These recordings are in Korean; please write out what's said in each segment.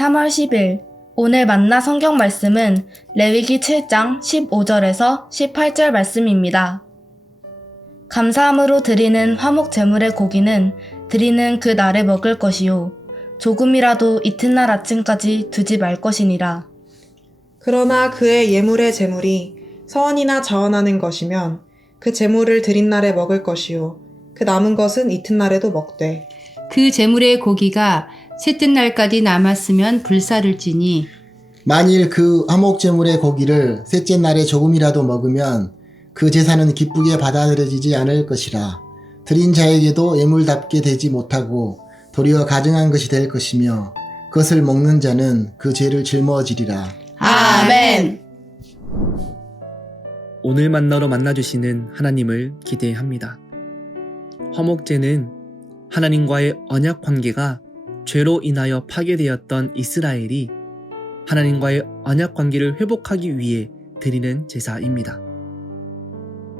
3월 10일 오늘 만나 성경 말씀은 레위기 7장 15절에서 18절 말씀입니다. 감사함으로 드리는 화목 제물의 고기는 드리는 그 날에 먹을 것이요 조금이라도 이튿날 아침까지 두지 말 것이니라. 그러나 그의 예물의 제물이 서원이나 자원하는 것이면 그 제물을 드린 날에 먹을 것이요 그 남은 것은 이튿날에도 먹되 그 제물의 고기가 셋째 날까지 남았으면 불사를지니 만일 그 화목제물의 고기를 셋째 날에 조금이라도 먹으면 그 제사는 기쁘게 받아들여지지 않을 것이라. 드린 자에게도 예물답게 되지 못하고 도리어 가증한 것이 될 것이며 그것을 먹는 자는 그 죄를 짊어지리라. 아멘. 오늘 만나러 만나주시는 하나님을 기대합니다. 화목제는 하나님과의 언약 관계가 죄로 인하여 파괴되었던 이스라엘이 하나님과의 언약 관계를 회복하기 위해 드리는 제사입니다.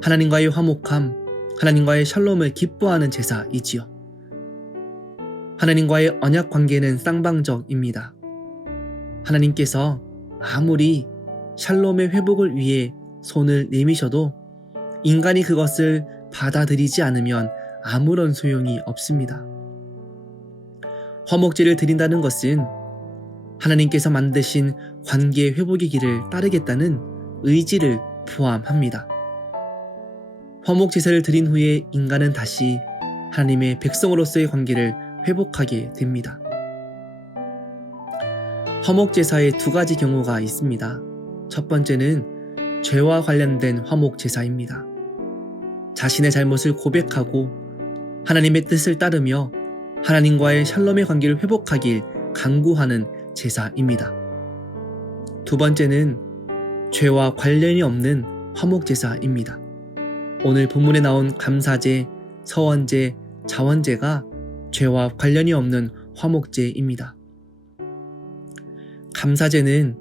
하나님과의 화목함, 하나님과의 샬롬을 기뻐하는 제사이지요. 하나님과의 언약 관계는 쌍방적입니다. 하나님께서 아무리 샬롬의 회복을 위해 손을 내미셔도 인간이 그것을 받아들이지 않으면 아무런 소용이 없습니다. 화목제를 드린다는 것은 하나님께서 만드신 관계 회복의 길을 따르겠다는 의지를 포함합니다. 화목제사를 드린 후에 인간은 다시 하나님의 백성으로서의 관계를 회복하게 됩니다. 화목제사에 두 가지 경우가 있습니다. 첫 번째는 죄와 관련된 화목제사입니다. 자신의 잘못을 고백하고 하나님의 뜻을 따르며 하나님과의 샬롬의 관계를 회복하길 간구하는 제사입니다. 두 번째는 죄와 관련이 없는 화목제사입니다. 오늘 본문에 나온 감사제, 서원제, 자원제가 죄와 관련이 없는 화목제입니다. 감사제는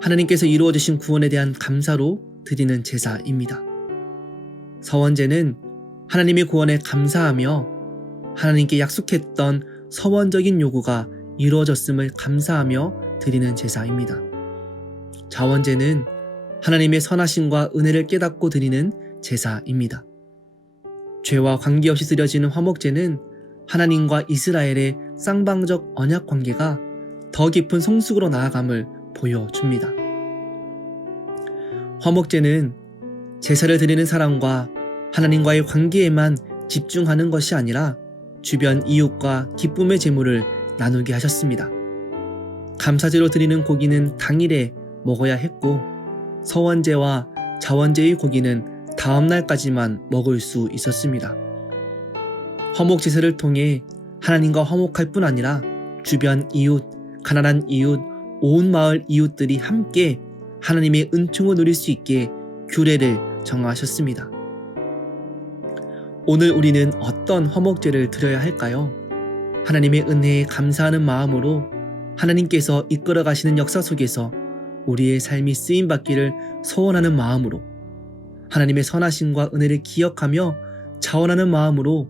하나님께서 이루어주신 구원에 대한 감사로 드리는 제사입니다. 서원제는 하나님의 구원에 감사하며 하나님께 약속했던 서원적인 요구가 이루어졌음을 감사하며 드리는 제사입니다. 자원제는 하나님의 선하심과 은혜를 깨닫고 드리는 제사입니다. 죄와 관계없이 드려지는 화목제는 하나님과 이스라엘의 쌍방적 언약 관계가 더 깊은 성숙으로 나아감을 보여줍니다. 화목제는 제사를 드리는 사람과 하나님과의 관계에만 집중하는 것이 아니라 주변 이웃과 기쁨의 제물을 나누게 하셨습니다. 감사제로 드리는 고기는 당일에 먹어야 했고 서원제와 자원제의 고기는 다음 날까지만 먹을 수 있었습니다. 화목제사를 통해 하나님과 화목할 뿐 아니라 주변 이웃, 가난한 이웃, 온 마을 이웃들이 함께 하나님의 은총을 누릴 수 있게 규례를 정하셨습니다. 오늘 우리는 어떤 화목제를 드려야 할까요? 하나님의 은혜에 감사하는 마음으로 하나님께서 이끌어 가시는 역사 속에서 우리의 삶이 쓰임받기를 소원하는 마음으로 하나님의 선하심과 은혜를 기억하며 자원하는 마음으로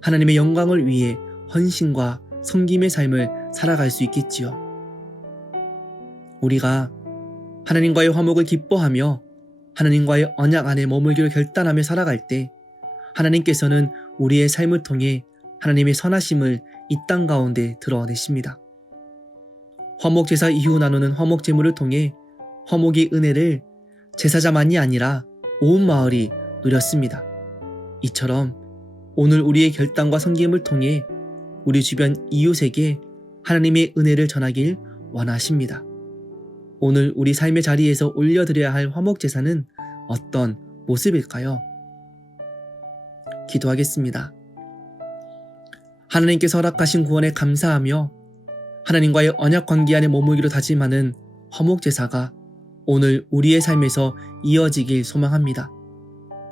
하나님의 영광을 위해 헌신과 섬김의 삶을 살아갈 수 있겠지요. 우리가 하나님과의 화목을 기뻐하며 하나님과의 언약 안에 머물기를 결단하며 살아갈 때 하나님께서는 우리의 삶을 통해 하나님의 선하심을 이 땅 가운데 드러내십니다. 화목제사 이후 나누는 화목제물을 통해 화목의 은혜를 제사자만이 아니라 온 마을이 누렸습니다. 이처럼 오늘 우리의 결단과 섬김을 통해 우리 주변 이웃에게 하나님의 은혜를 전하길 원하십니다. 오늘 우리 삶의 자리에서 올려드려야 할 화목제사는 어떤 모습일까요? 기도하겠습니다. 하나님께서 허락하신 구원에 감사하며 하나님과의 언약 관계 안에 머물기로 다짐하는 화목제사가 오늘 우리의 삶에서 이어지길 소망합니다.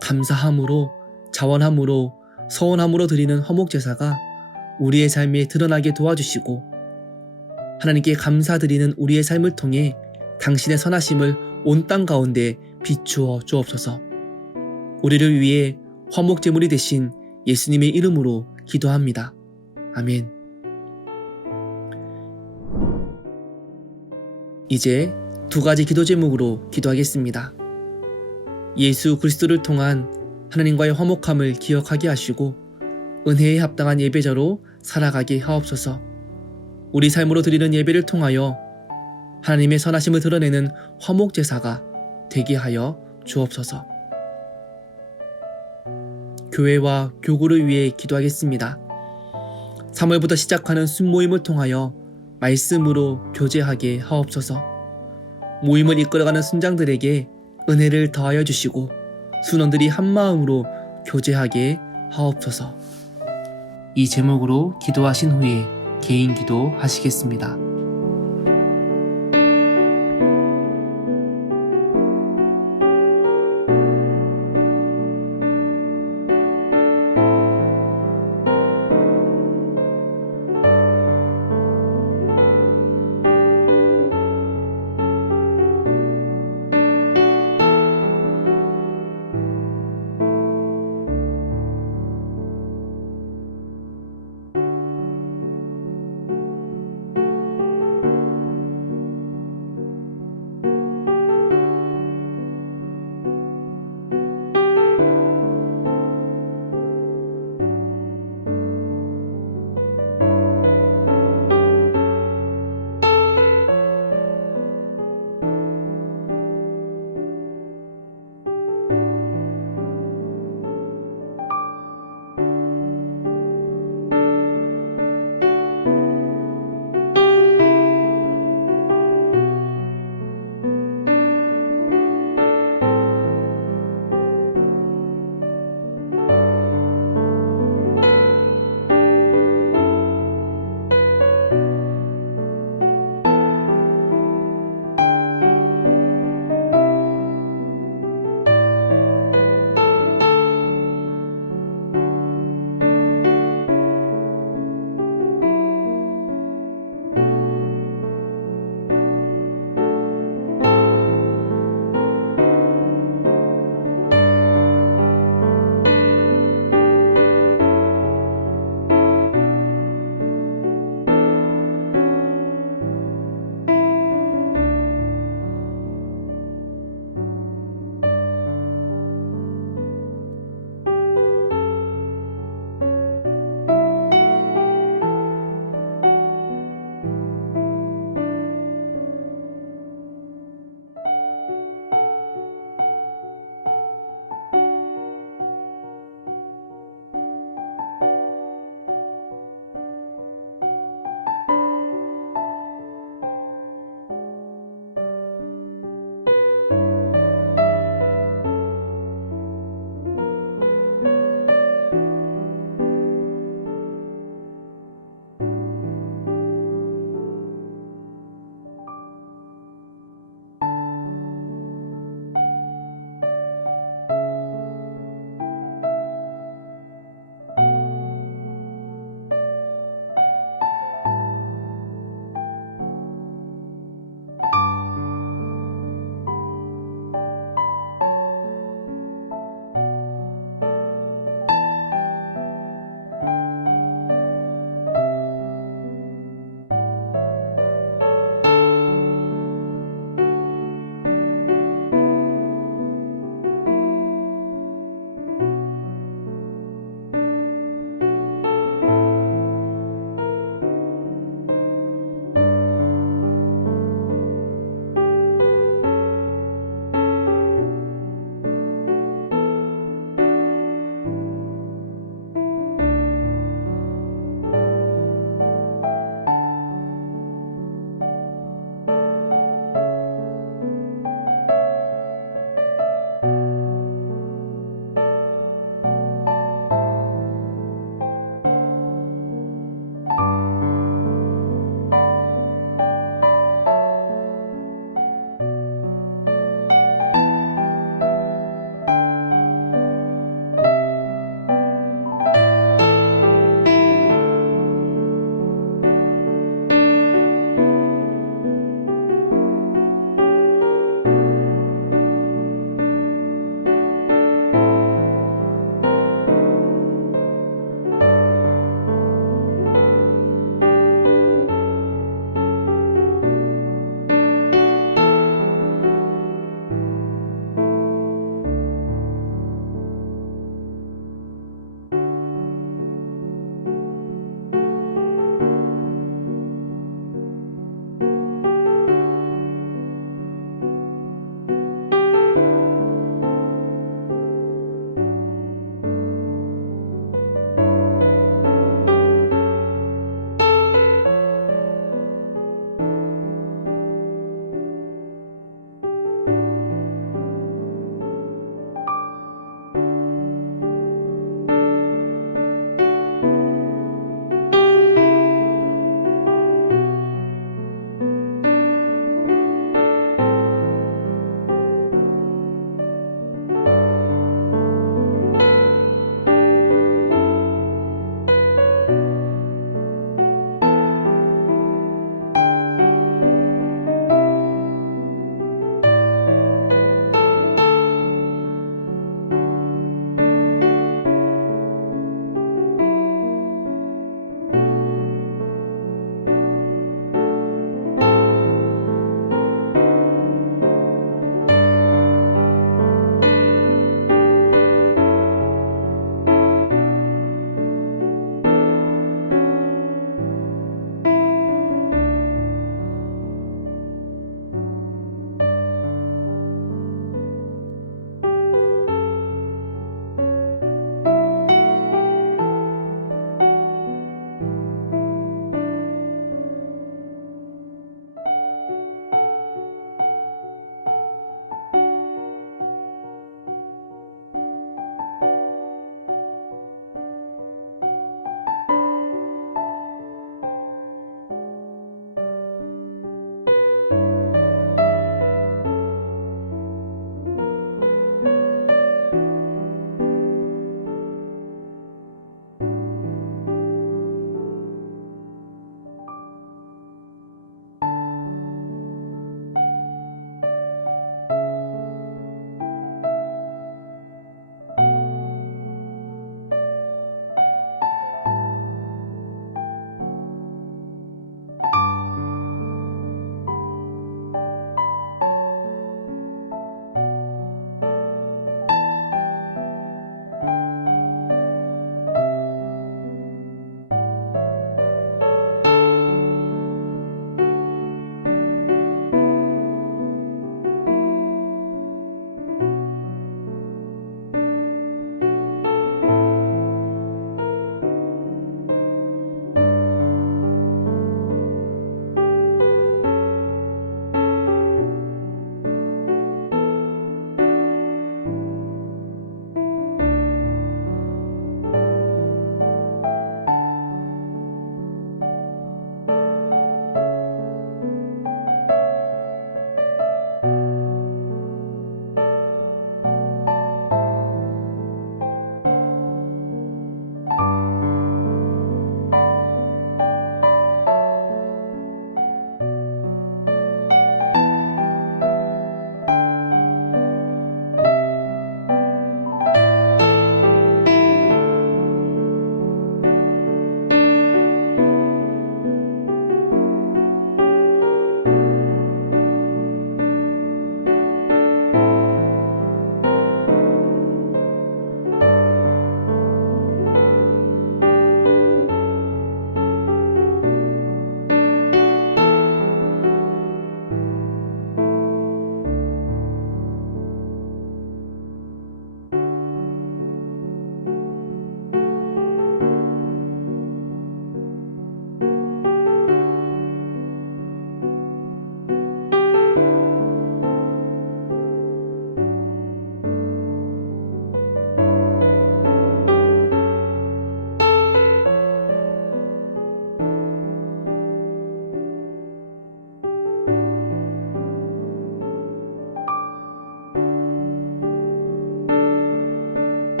감사함으로, 자원함으로, 서원함으로 드리는 화목제사가 우리의 삶에 드러나게 도와주시고 하나님께 감사드리는 우리의 삶을 통해 당신의 선하심을 온 땅 가운데 비추어 주옵소서. 우리를 위해 화목제물이 되신 예수님의 이름으로 기도합니다. 아멘. 이제 두 가지 기도 제목으로 기도하겠습니다. 예수 그리스도를 통한 하나님과의 화목함을 기억하게 하시고 은혜에 합당한 예배자로 살아가게 하옵소서. 우리 삶으로 드리는 예배를 통하여 하나님의 선하심을 드러내는 화목제사가 되게 하여 주옵소서. 교회와 교구를 위해 기도하겠습니다. 3월부터 시작하는 순모임을 통하여 말씀으로 교제하게 하옵소서. 모임을 이끌어가는 순장들에게 은혜를 더하여 주시고 순원들이 한마음으로 교제하게 하옵소서. 이 제목으로 기도하신 후에 개인 기도 하시겠습니다.